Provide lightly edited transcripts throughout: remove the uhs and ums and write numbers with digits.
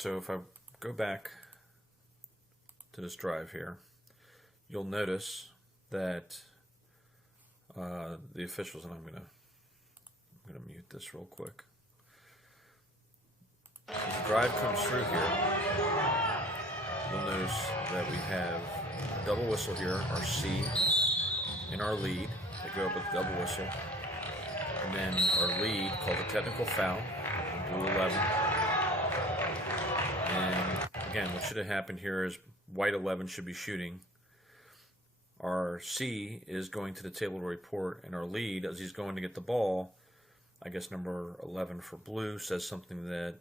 so if I go back to this drive here, you'll notice that the officials, and I'm gonna mute this real quick. As the drive comes through here, you'll notice that we have a double whistle here, our C, in our lead. They go up with a double whistle. And then our lead, called a technical foul, blue 11. And again, what should have happened here is white 11 should be shooting. Our C is going to the table to report, and our lead, as he's going to get the ball, I guess number 11 for blue, says something that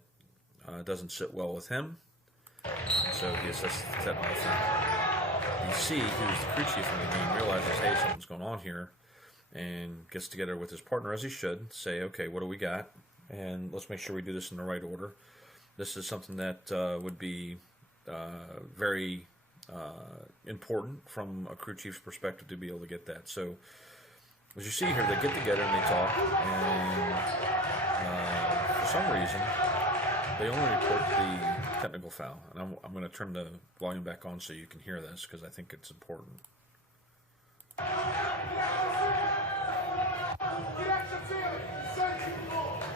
doesn't sit well with him. So he assesses the technical foul. The C, who's the crew chief in the game, realizes, hey, something's going on here, and gets together with his partner, as he should, say, okay, what do we got? And let's make sure we do this in the right order. This is something that would be very important from a crew chief's perspective to be able to get that. So, as you see here, they get together and they talk, and for some reason, they only report the technical foul. And I'm going to turn the volume back on so you can hear this, because I think it's important.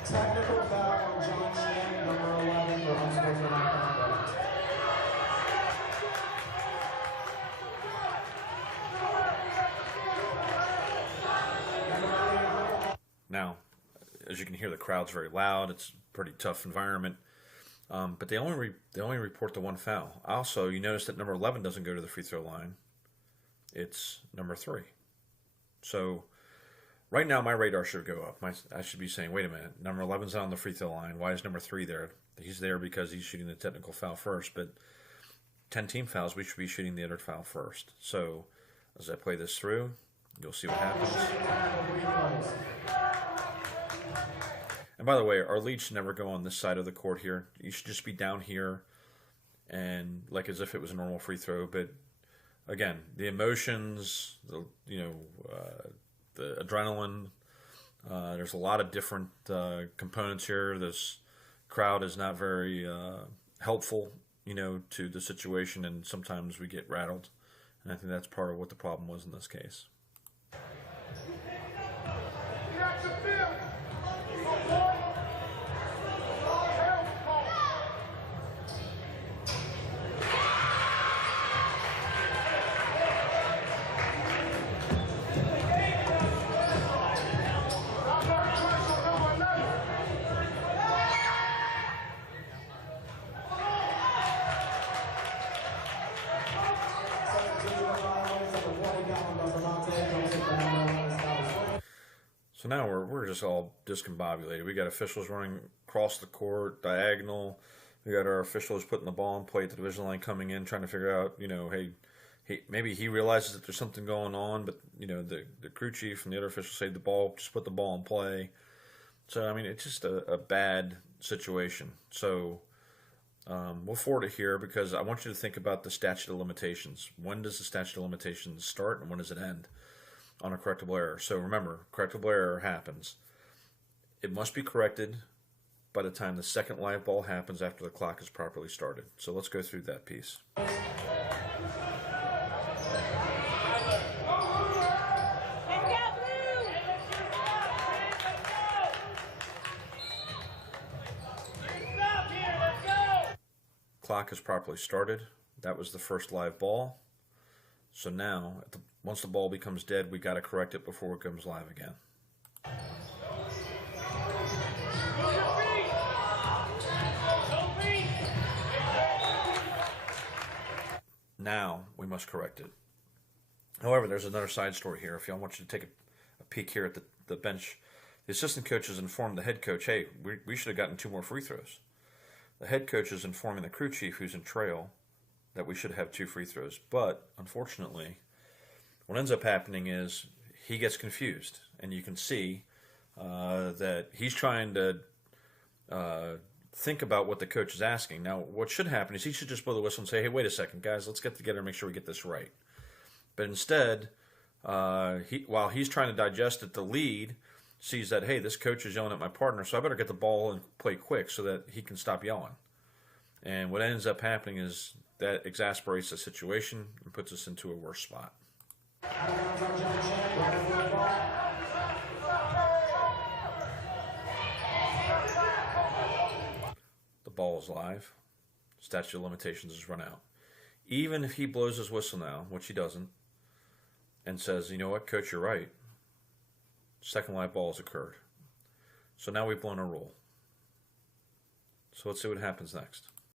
Technical foul on John Shannon, number 11, for unsportsmanlike conduct. Now, as you can hear, the crowd's very loud. It's a pretty tough environment. But they only report the one foul. Also, you notice that number 11 doesn't go to the free throw line. It's number 3. So right now, my radar should go up. I should be saying, wait a minute, number 11's on the free throw line. Why is number 3 there? He's there because he's shooting the technical foul first. But 10 team fouls, we should be shooting the other foul first. So as I play this through, you'll see what happens. And by the way, our lead should never go on this side of the court here. You should just be down here, and like as if it was a normal free throw. But again, the emotions, the adrenaline. There's a lot of different components here. This crowd is not very helpful, to the situation, and sometimes we get rattled. And I think that's part of what the problem was in this case. So now we're just all discombobulated. We got officials running across the court, diagonal. We got our officials putting the ball in play at the division line, coming in, trying to figure out, hey, maybe he realizes that there's something going on, but the crew chief and the other officials say just put the ball in play. So I mean, it's just a bad situation. So we'll forward it here because I want you to think about the statute of limitations. When does the statute of limitations start, and when does it end on a correctable error? So remember, correctable error happens. It must be corrected by the time the second live ball happens after the clock is properly started. So let's go through that piece. Clock is properly started. That was the first live ball. So now, once the ball becomes dead, we got to correct it before it comes live again. Now we must correct it. However, there's another side story here. If I want you to take a peek here at the bench, the assistant coach has informed the head coach, hey, we should have gotten 2 more free throws. The head coach is informing the crew chief, who's in trail, that we should have 2 free throws. But unfortunately, what ends up happening is he gets confused, and you can see that he's trying to think about what the coach is asking. Now, what should happen is he should just blow the whistle and say, hey, wait a second, guys, let's get together and make sure we get this right. But instead, while he's trying to digest it, the lead sees that, hey, this coach is yelling at my partner, so I better get the ball and play quick so that he can stop yelling. And what ends up happening is that exasperates the situation and puts us into a worse spot. The ball is live. Statute of limitations has run out. Even if he blows his whistle now, which he doesn't, and says, you know what, coach, you're right. Second live ball has occurred. So now we've blown a rule. So let's see what happens next.